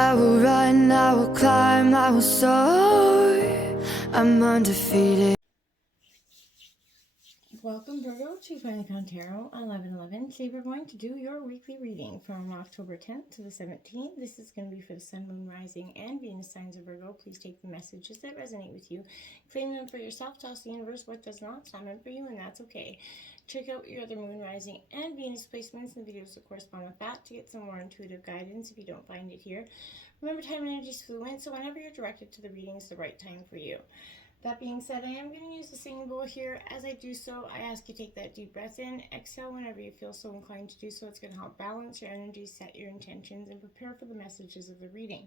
I will run, I will climb, I will soar. I'm undefeated. Welcome, Virgo, to Finally Found Tarot 11/11. Today we're going to do your weekly reading from October 10th to the 17th. This is going to be for the Sun, Moon, Rising, and Venus signs of Virgo. Please take the messages that resonate with you, claim them for yourself, toss the universe what does not. It's not meant for you, and that's okay. Check out your other Moon, Rising, and Venus placements and the videos that correspond with that to get some more intuitive guidance if you don't find it here. Remember, time and energy is fluid, so whenever you're directed to the reading is the right time for you. That being said, I am going to use the singing bowl here. As I do so, I ask you to take that deep breath in, exhale whenever you feel so inclined to do so. It's going to help balance your energy, set your intentions, and prepare for the messages of the reading.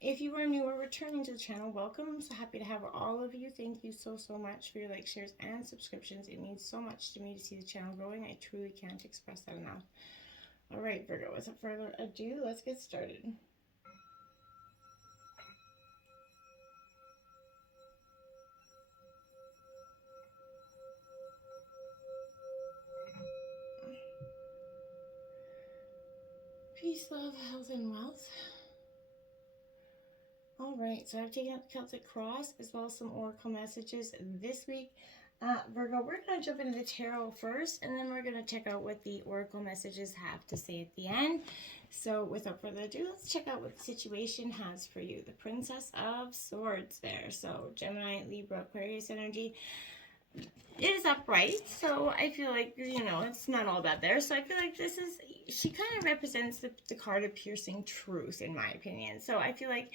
If you are new or returning to the channel, welcome. I'm so happy to have all of you. Thank you so much for your likes, shares, and subscriptions. It means so much to me to see the channel growing. I truly can't express that enough. All right, Virgo, without further ado, let's get started. Peace, love, health, and wealth. All right, so I've taken out the Celtic Cross as well as some oracle messages this week. Virgo, we're going to jump into the tarot first, and then we're going to check out what the oracle messages have to say at the end. So without further ado, let's check out what the situation has for you. The Princess of Swords there. So Gemini, Libra, Aquarius energy. It is upright, so I feel like, it's not all bad there. So I feel like she kind of represents the card of piercing truth, in my opinion. So I feel like,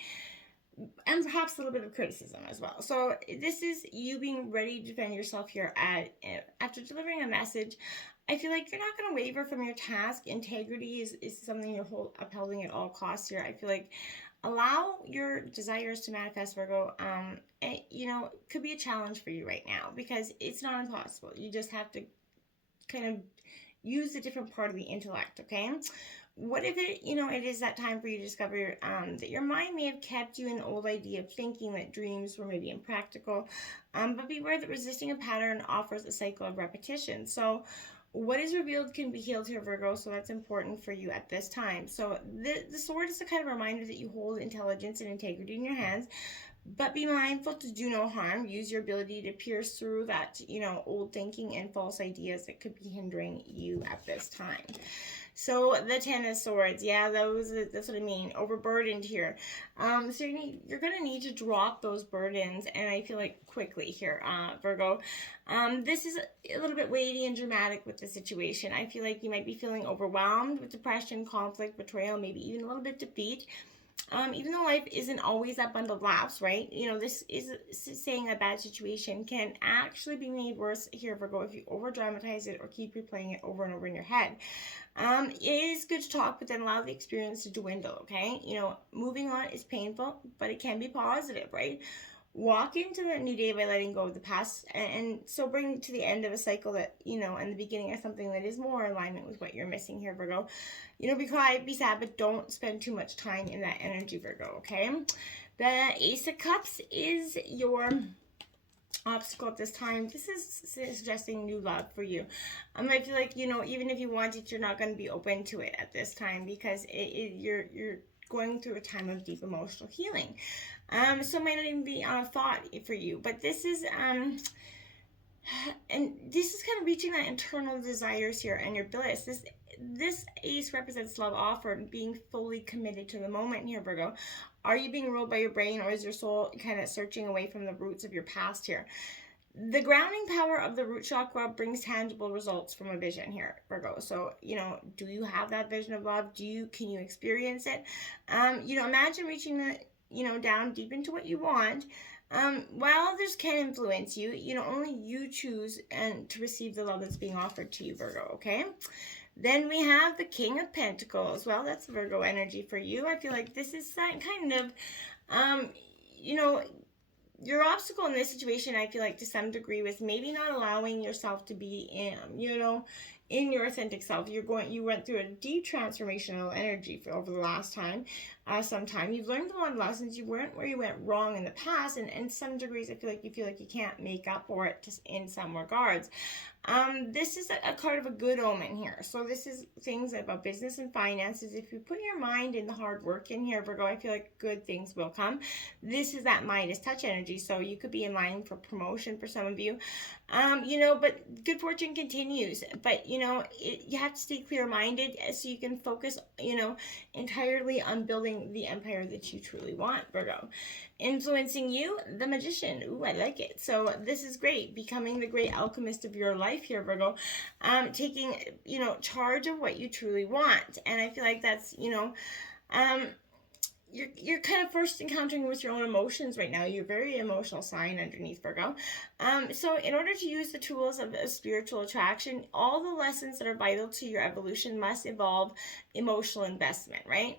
and perhaps a little bit of criticism as well. So this is you being ready to defend yourself here after delivering a message. I feel like you're not going to waver from your task. Integrity is something you're upholding at all costs here. I feel like allow your desires to manifest, Virgo. It could be a challenge for you right now because it's not impossible. You just have to kind of use a different part of the intellect, okay? What if it is that time for you to discover that your mind may have kept you in the old idea of thinking that dreams were maybe impractical, but beware that resisting a pattern offers a cycle of repetition. So what is revealed can be healed here, Virgo, so that's important for you at this time. So the sword is a kind of reminder that you hold intelligence and integrity in your hands, but be mindful to do no harm. Use your ability to pierce through that, old thinking and false ideas that could be hindering you at this time. So the Ten of Swords, yeah, that's what I mean, overburdened here. So you're going to need to drop those burdens, and I feel like quickly here, Virgo. This is a little bit weighty and dramatic with the situation. I feel like you might be feeling overwhelmed with depression, conflict, betrayal, maybe even a little bit defeat. Even though life isn't always that bundle of laughs, right? This is saying a bad situation can actually be made worse here, Virgo, if you over dramatize it or keep replaying it over and over in your head. It is good to talk, but then allow the experience to dwindle, okay? Moving on is painful, but it can be positive, right? Walk into that new day by letting go of the past, and so bring to the end of a cycle that, and the beginning of something that is more in alignment with what you're missing here, Virgo. Be quiet, be sad, but don't spend too much time in that energy, Virgo, okay? The Ace of Cups is your obstacle at this time. This is suggesting new love for you. I feel like, even if you want it, you're not going to be open to it at this time because you're going through a time of deep emotional healing. So it might not even be on a thought for you, but this is and this is kind of reaching that internal desires here and your bliss. This ace represents love offered, being fully committed to the moment here, Virgo. Are you being ruled by your brain, or is your soul kind of searching away from the roots of your past here? The grounding power of the root chakra brings tangible results from a vision here, Virgo. So, do you have that vision of love? Can you experience it? Imagine reaching the, down deep into what you want. While others can influence you, only you choose and to receive the love that's being offered to you, Virgo, okay? Then we have the King of Pentacles. Well, that's Virgo energy for you. I feel like this is that kind of, your obstacle in this situation, I feel like to some degree, was maybe not allowing yourself to be, in your authentic self. You went through a deep transformational energy for over the last time, sometime. You've learned a lot of lessons. You weren't where you went wrong in the past, and in some degrees, I feel like you can't make up for it just in some regards. This is a card of a good omen here. So this is things about business and finances. If you put your mind in the hard work in here, Virgo, I feel like good things will come. This is that Midas touch energy. So you could be in line for promotion for some of you. But good fortune continues. But, you have to stay clear-minded so you can focus, entirely on building the empire that you truly want, Virgo. Influencing you, the Magician. Ooh, I like it. So this is great. Becoming the great alchemist of your life here, Virgo. Taking, charge of what you truly want. And I feel like that's, you're kind of first encountering with your own emotions right now. You're a very emotional sign underneath, Virgo. So in order to use the tools of spiritual attraction, all the lessons that are vital to your evolution must involve emotional investment, right?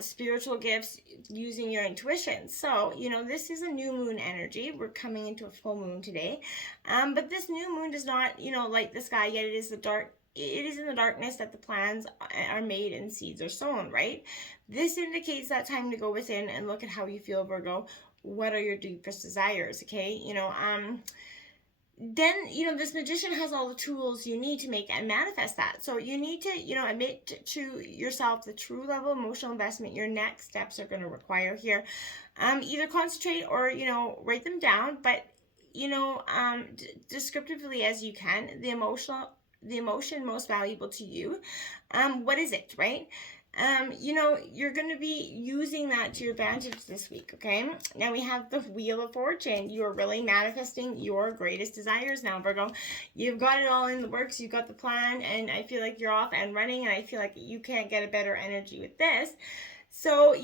Spiritual gifts, using your intuition. So, this is a new moon energy. We're coming into a full moon today. But this new moon does not, light the sky yet. It is in the darkness that the plans are made and seeds are sown, right? This indicates that time to go within and look at how you feel, Virgo. What are your deepest desires, okay? Then, this Magician has all the tools you need to make and manifest that. So you need to, admit to yourself the true level of emotional investment your next steps are going to require here. Either concentrate or, write them down, but, descriptively as you can, the emotion most valuable to you. What is it, right? You're going to be using that to your advantage this week, okay? Now we have the Wheel of Fortune. You're really manifesting your greatest desires now, Virgo. You've got it all in the works. You've got the plan, and I feel like you're off and running, and I feel like you can't get a better energy with this. So,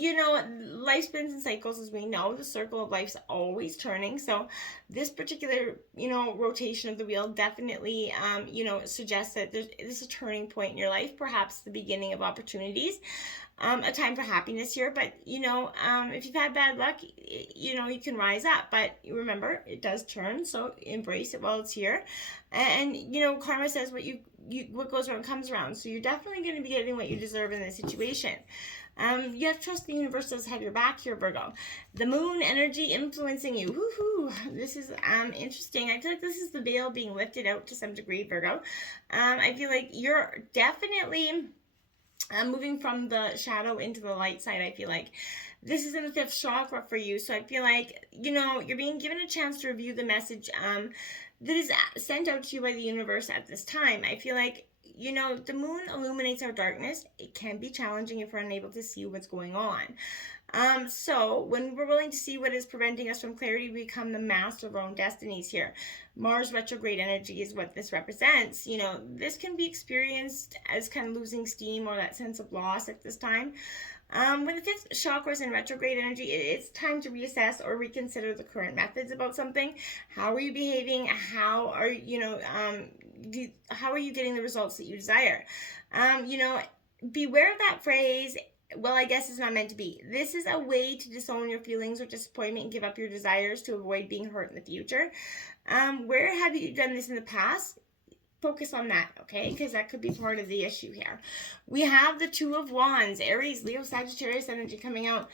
life spins in cycles, as we know. The circle of life's always turning. So this particular, rotation of the wheel definitely, suggests that there's a turning point in your life, perhaps the beginning of opportunities, a time for happiness here. But, if you've had bad luck, you can rise up. But remember, it does turn, so embrace it while it's here. And, karma says what goes around comes around. So you're definitely going to be getting what you deserve in this situation. You have to trust the universe does have your back here, Virgo. The moon energy influencing you. Woohoo! This is interesting. I feel like this is the veil being lifted out to some degree, Virgo. I feel like you're definitely moving from the shadow into the light side. I feel like this is in the 5th chakra for you. So I feel like, you're being given a chance to review the message that is sent out to you by the universe at this time. I feel like, the moon illuminates our darkness. It can be challenging if we're unable to see what's going on. So when we're willing to see what is preventing us from clarity, we become the master of our own destinies here. Mars retrograde energy is what this represents. This can be experienced as kind of losing steam or that sense of loss at this time. When the 5th chakra is in retrograde energy, it's time to reassess or reconsider the current methods about something. How are you behaving? How are how are you getting the results that you desire? Beware of that phrase, well, I guess it's not meant to be. This is a way to disown your feelings or disappointment and give up your desires to avoid being hurt in the future. Where have you done this in the past? Focus on that, okay? Because that could be part of the issue here. We have the Two of Wands, Aries, Leo, Sagittarius energy coming out.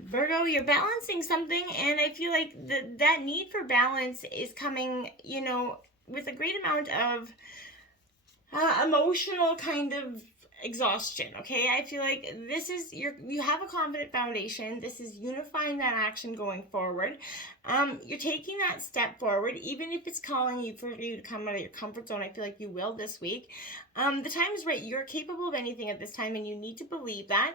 Virgo, you're balancing something, and I feel like that need for balance is coming, with a great amount of emotional kind of exhaustion, okay? I feel like this is you have a confident foundation. This is unifying that action going forward. You're taking that step forward, even if it's calling you for you to come out of your comfort zone. I feel like you will this week. The time is right. You're capable of anything at this time, and you need to believe that.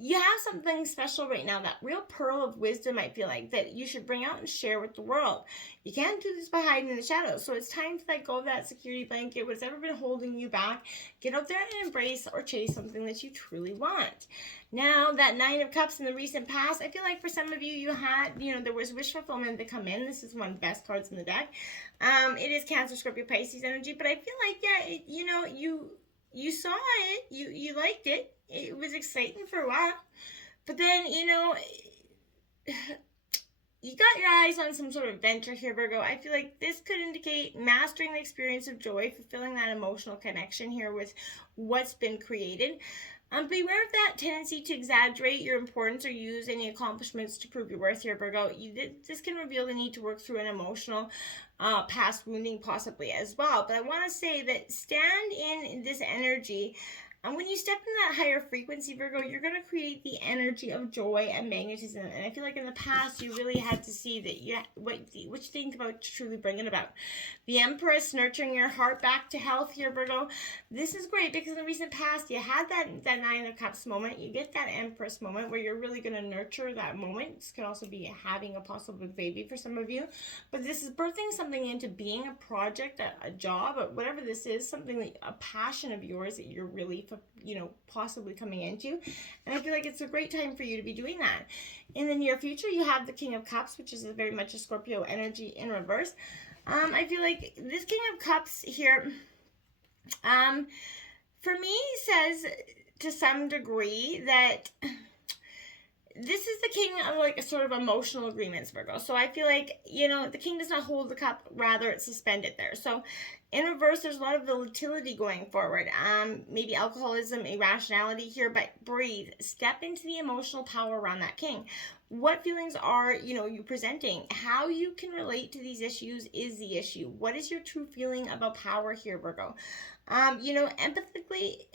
You have something special right now, that real pearl of wisdom, I feel like, that you should bring out and share with the world. You can't do this by hiding in the shadows. So it's time to let go of that security blanket, what's ever been holding you back. Get out there and embrace or chase something that you truly want. Now, that 9 of Cups in the recent past, I feel like for some of you, you had, there was wish fulfillment to come in. This is one of the best cards in the deck. It is Cancer, Scorpio, Pisces energy, but I feel like, yeah, you saw it, you liked it. It was exciting for a while, but then, you got your eyes on some sort of venture here, Virgo. I feel like this could indicate mastering the experience of joy, fulfilling that emotional connection here with what's been created. Beware of that tendency to exaggerate your importance or use any accomplishments to prove your worth here, Virgo. This can reveal the need to work through an emotional past wounding possibly as well. But I want to say that stand in this energy. And when you step in that higher frequency, Virgo, you're going to create the energy of joy and magnetism. And I feel like in the past, you really had to see that what you think about truly bring it about. The Empress, nurturing your heart back to health here, Virgo. This is great because in the recent past, you had that Nine of Cups moment. You get that Empress moment where you're really going to nurture that moment. This could also be having a possible baby for some of you. But this is birthing something into being a project, a job, whatever this is, something, a passion of yours that you're really possibly coming into. And I feel like it's a great time for you to be doing that. In the near future, you have the King of Cups, which is very much a Scorpio energy in reverse. I feel like this King of Cups here, for me, says to some degree that this is the king of like a sort of emotional agreements, Virgo. So I feel like, the king does not hold the cup, rather it's suspended there. So in reverse, there's a lot of volatility going forward. Maybe alcoholism, irrationality here, but breathe. Step into the emotional power around that king. What feelings are, you presenting? How you can relate to these issues is the issue. What is your true feeling about power here, Virgo? Empathetically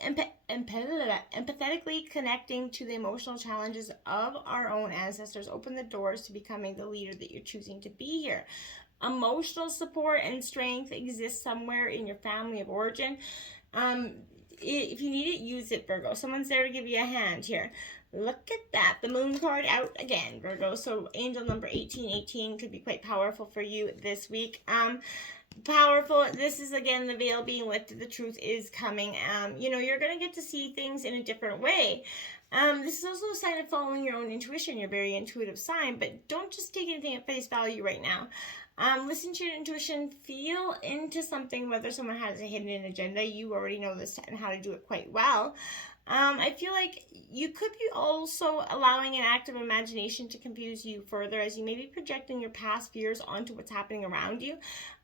connecting to the emotional challenges of our own ancestors open the doors to becoming the leader that you're choosing to be here. Emotional support and strength exists somewhere in your family of origin. If you need it, use it, Virgo. Someone's there to give you a hand here. Look at that. The moon card out again, Virgo. So angel number 1818 could be quite powerful for you this week. Powerful. This is again the veil being lifted. The truth is coming. You're going to get to see things in a different way. This is also a sign of following your own intuition. You're a very intuitive sign, but don't just take anything at face value right now. Listen to your intuition, feel into something, whether someone has a hidden agenda. You already know this and how to do it quite well. I feel like you could be also allowing an active imagination to confuse you further as you may be projecting your past fears onto what's happening around you.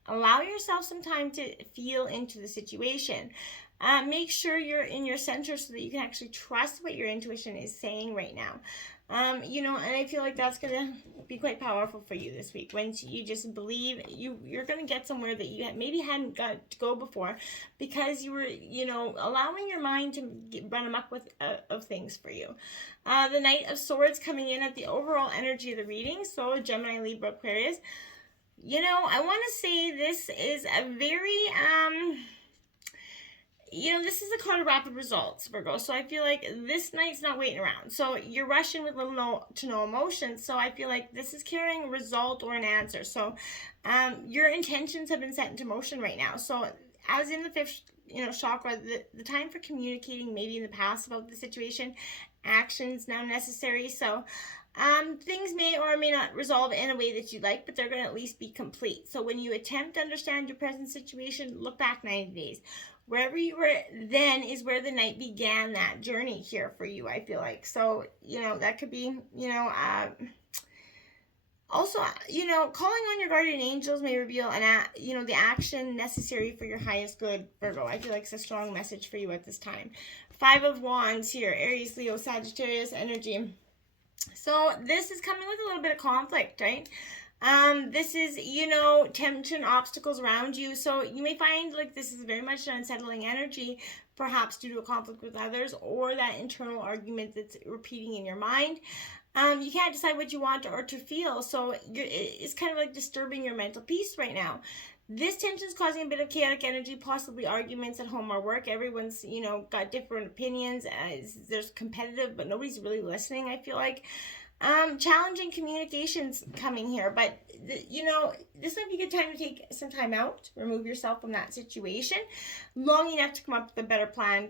Allow yourself some time to feel into the situation. Make sure you're in your center so that you can actually trust what your intuition is saying right now. And I feel like that's going to be quite powerful for you this week. When you just believe, you're going to get somewhere that you maybe hadn't got to go before because you were, allowing your mind to run amok with of things for you. The Knight of Swords coming in at the overall energy of the reading. So Gemini, Libra, Aquarius. I want to say this is a very, this is a card of rapid results, Virgo. So I feel like this night's not waiting around. So you're rushing with little to no emotion. So I feel like this is carrying a result or an answer. So your intentions have been set into motion right now. So as in the fifth, chakra, the time for communicating maybe in the past about the situation, actions now necessary. So things may or may not resolve in a way that you like, but they're going to at least be complete. So when you attempt to understand your present situation, look back 90 days. Wherever you were then is where the night began that journey here for you, I feel like. So, that could be, also, calling on your guardian angels may reveal the action necessary for your highest good, Virgo. I feel like it's a strong message for you at this time. 5 of Wands here, Aries, Leo, Sagittarius energy. So this is coming with a little bit of conflict, right? This is, tension, obstacles around you. So you may find like this is very much an unsettling energy, perhaps due to a conflict with others or that internal argument that's repeating in your mind. You can't decide what you want or to feel. So it's kind of like disturbing your mental peace right now. This tension is causing a bit of chaotic energy, possibly arguments at home or work. Everyone's, got different opinions. There's competitive, but nobody's really listening, I feel like. Challenging communications coming here, but this might be a good time to take some time out, remove yourself from that situation long enough to come up with a better plan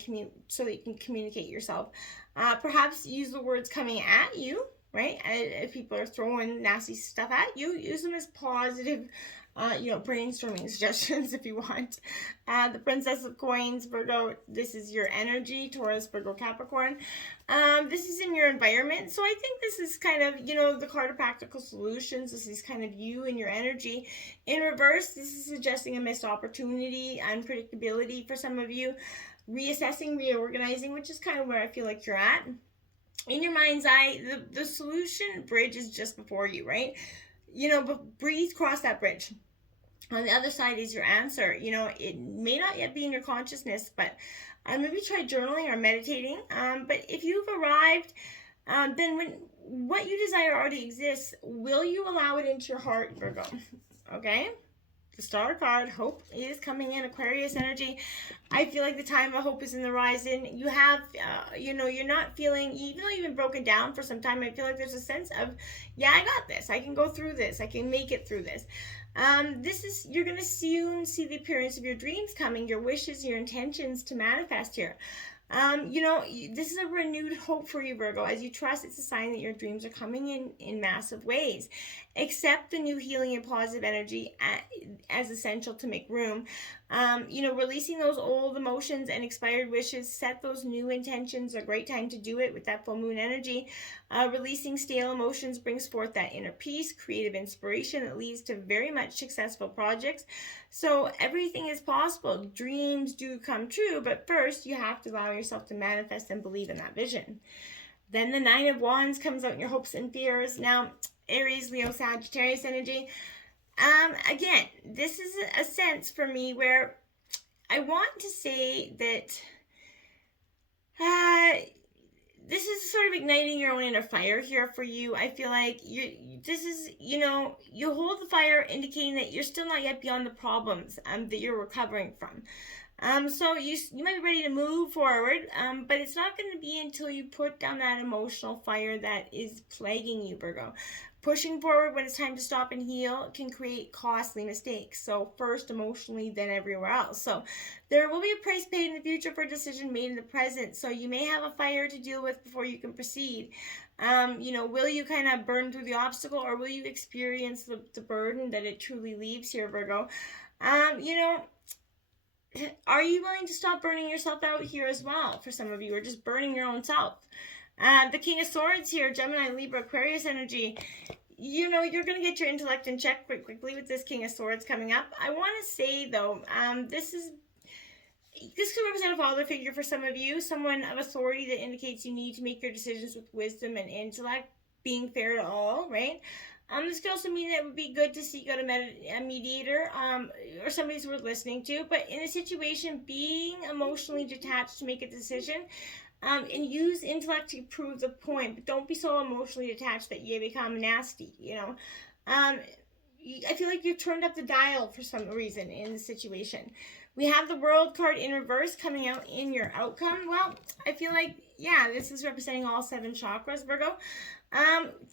so that you can communicate yourself. Perhaps use the words coming at you, right? If people are throwing nasty stuff at you, use them as positive brainstorming suggestions if you want. The Princess of Coins, Virgo, this is your energy, Taurus, Virgo, Capricorn. This is in your environment. So I think this is kind of, the card of practical solutions. This is kind of you and your energy. In reverse, this is suggesting a missed opportunity, unpredictability for some of you, reassessing, reorganizing, which is kind of where I feel like you're at. In your mind's eye, the solution bridge is just before you, right? But breathe, cross that bridge. On the other side is your answer. It may not yet be in your consciousness, but maybe try journaling or meditating. But if you've arrived, then what you desire already exists. Will you allow it into your heart, Virgo? Okay? The Star card, hope is coming in, Aquarius energy. I feel like the time of hope is in the horizon. You have, you're not feeling, even though you've been broken down for some time, I feel like there's a sense of, yeah, I got this. I can go through this. I can make it through this. You're going to soon see the appearance of your dreams coming, your wishes, your intentions to manifest here. This is a renewed hope for you, Virgo. As you trust, it's a sign that your dreams are coming in massive ways. Accept the new healing and positive energy as essential to make room. Releasing those old emotions and expired wishes, set those new intentions, a great time to do it with that full moon energy. Releasing stale emotions brings forth that inner peace, creative inspiration that leads to very much successful projects. So everything is possible. Dreams do come true, but first you have to allow yourself to manifest and believe in that vision. Then the Nine of Wands comes out in your hopes and fears. Now, Aries, Leo, Sagittarius energy. Again, this is a sense for me where I want to say that this is sort of igniting your own inner fire here for you. I feel like you hold the fire, indicating that you're still not yet beyond the problems that you're recovering from. So you might be ready to move forward, but it's not going to be until you put down that emotional fire that is plaguing you, Virgo. Pushing forward when it's time to stop and heal can create costly mistakes. So first emotionally, then everywhere else. So there will be a price paid in the future for a decision made in the present. So you may have a fire to deal with before you can proceed. Will you kind of burn through the obstacle, or will you experience the burden that it truly leaves here, Virgo? Are you willing to stop burning yourself out here as well? For some of you, or just burning your own self. The King of Swords here, Gemini, Libra, Aquarius energy. You're going to get your intellect in check quite quickly with this King of Swords coming up. I want to say, though, this could represent a father figure for some of you, someone of authority that indicates you need to make your decisions with wisdom and intellect, being fair to all, right? This could also mean that it would be good to seek out a mediator, or somebody who's worth listening to. But in a situation, being emotionally detached to make a decision, and use intellect to prove the point, but don't be so emotionally attached that you become nasty, I feel like you've turned up the dial for some reason in the situation. We have the World card in reverse coming out in your outcome. Well, I feel like, yeah, this is representing all 7 chakras, Virgo.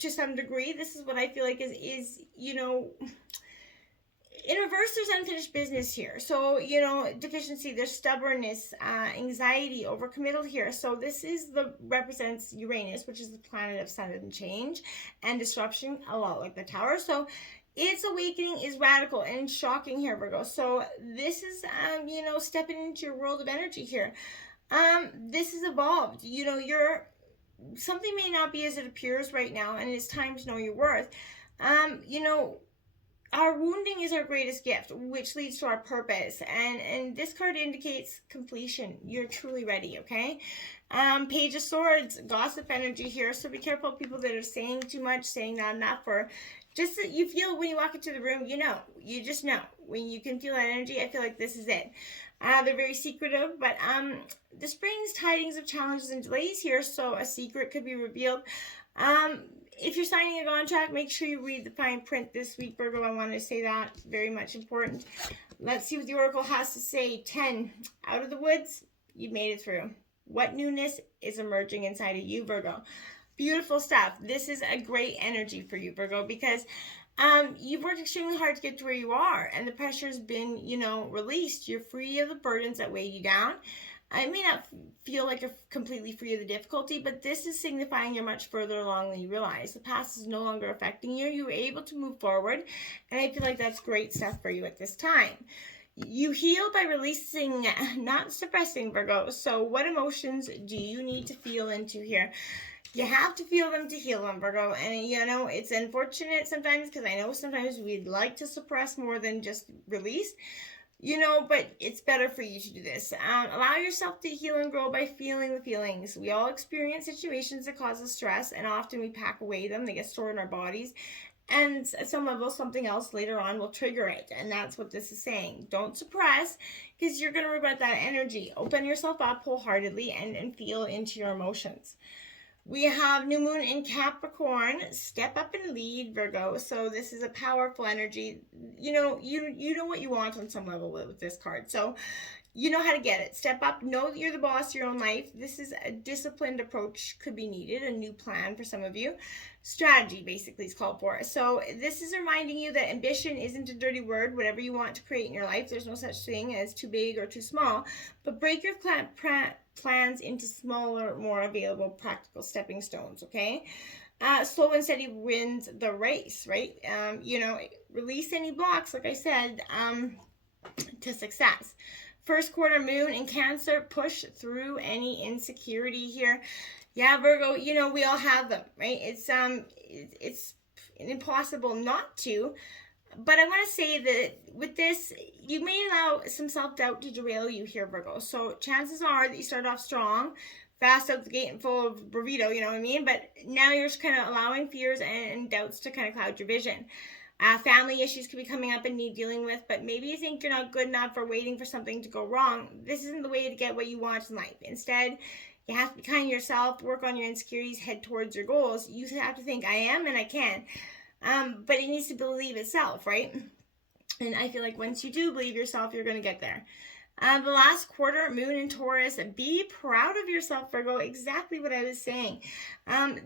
To some degree, this is what I feel like is in reverse, there's unfinished business here. So, deficiency, there's stubbornness, anxiety, overcommittal here. So this represents Uranus, which is the planet of sudden change and disruption, a lot like the Tower. So its awakening is radical and shocking here, Virgo. So this is, stepping into your world of energy here. This is evolved. Something may not be as it appears right now, and it's time to know your worth. Our wounding is our greatest gift, which leads to our purpose. And this card indicates completion. You're truly ready, okay? Page of Swords, gossip energy here. So be careful of people that are saying too much, saying not enough, or just that you feel when you walk into the room, you just know. When you can feel that energy, I feel like this is it. They're very secretive, but this brings tidings of challenges and delays here, so a secret could be revealed. If you're signing a contract, make sure you read the fine print this week, Virgo. I want to say that. Very much important. Let's see what the Oracle has to say. 10. Out of the woods, you made it through. What newness is emerging inside of you, Virgo? Beautiful stuff. This is a great energy for you, Virgo, because you've worked extremely hard to get to where you are, and the pressure's been, released. You're free of the burdens that weigh you down. I may not feel like you're completely free of the difficulty, but this is signifying you're much further along than you realize. The past is no longer affecting you. You were able to move forward, and I feel like that's great stuff for you at this time. You heal by releasing, not suppressing, Virgo. So what emotions do you need to feel into here? You have to feel them to heal them, Virgo. And you know, it's unfortunate sometimes, because I know sometimes we'd like to suppress more than just release. You know, but it's better for you to do this. Allow yourself to heal and grow by feeling the feelings. We all experience situations that cause us stress, and often we pack away them. They get stored in our bodies. And at some level, something else later on will trigger it. And that's what this is saying. Don't suppress, because you're going to regret that energy. Open yourself up wholeheartedly and feel into your emotions. We have new moon in Capricorn. Step up and lead, Virgo. So this is a powerful energy. You know what you want on some level with this card. So you know how to get it. Step up. Know that you're the boss of your own life. This is a disciplined approach could be needed. A new plan for some of you. Strategy basically is called for. So this is reminding you that ambition isn't a dirty word. Whatever you want to create in your life, there's no such thing as too big or too small. But break your plans into smaller, more available, practical stepping stones, okay? Slow and steady wins the race, right? You know, release any blocks, like I said, to success. First quarter moon in Cancer, push through any insecurity here. Yeah, Virgo, you know, we all have them, right? It's impossible not to. But I want to say that with this, you may allow some self-doubt to derail you here, Virgo. So chances are that you start off strong, fast out the gate and full of bravado, you know what I mean? But now you're just kind of allowing fears and doubts to kind of cloud your vision. Family issues could be coming up and need dealing with, but maybe you think you're not good enough or waiting for something to go wrong. This isn't the way to get what you want in life. Instead, you have to be kind to yourself, work on your insecurities, head towards your goals. You have to think, I am and I can. But it needs to believe itself, right? And I feel like once you do believe yourself, you're going to get there. The last quarter, moon in Taurus, be proud of yourself, Virgo. Exactly what I was saying.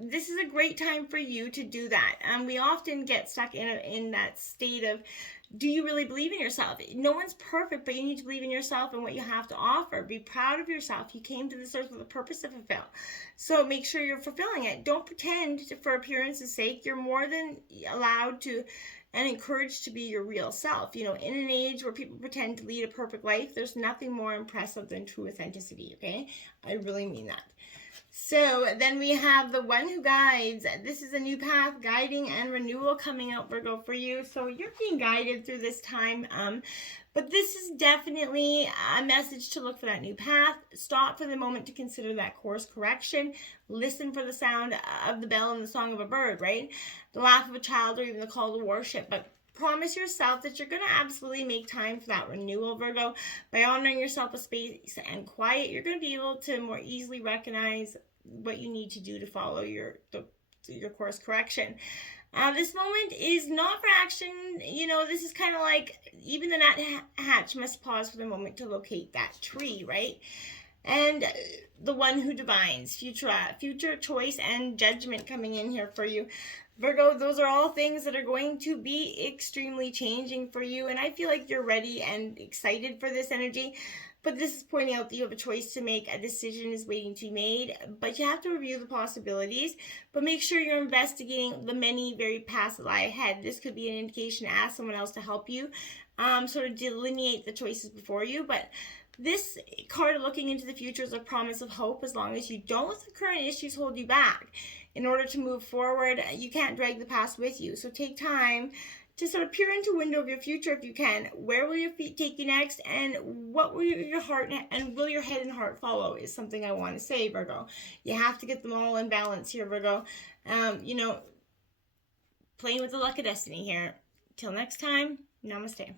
This is a great time for you to do that. We often get stuck in that state of, do you really believe in yourself? No one's perfect, but you need to believe in yourself and what you have to offer. Be proud of yourself. You came to this earth with a purpose to fulfill. So make sure you're fulfilling it. Don't pretend for appearance's sake. You're more than allowed to and encouraged to be your real self. You know, in an age where people pretend to lead a perfect life, there's nothing more impressive than true authenticity, okay? I really mean that. So then we have the one who guides. This is a new path, guiding and renewal coming out, Virgo, for you. So you're being guided through this time. But this is definitely a message to look for that new path. Stop for the moment to consider that course correction. Listen for the sound of the bell and the song of a bird, right? The laugh of a child or even the call to worship. But promise yourself that you're going to absolutely make time for that renewal, Virgo. By honoring yourself with space and quiet, you're going to be able to more easily recognize what you need to do to follow your course correction. This moment is not for action. You know, this is kind of like even the nuthatch must pause for the moment to locate that tree, right? And the one who divines, future choice and judgment coming in here for you. Virgo, those are all things that are going to be extremely changing for you. And I feel like you're ready and excited for this energy. But this is pointing out that you have a choice to make. A decision is waiting to be made. But you have to review the possibilities. But make sure you're investigating the many varied paths that lie ahead. This could be an indication to ask someone else to help you sort of delineate the choices before you. But this card looking into the future is a promise of hope as long as you don't let the current issues hold you back. In order to move forward, you can't drag the past with you. So take time to sort of peer into a window of your future if you can. Where will your feet take you next? And what will your heart and will your head and heart follow is something I want to say, Virgo. You have to get them all in balance here, Virgo. You know, playing with the luck of destiny here. Till next time, namaste.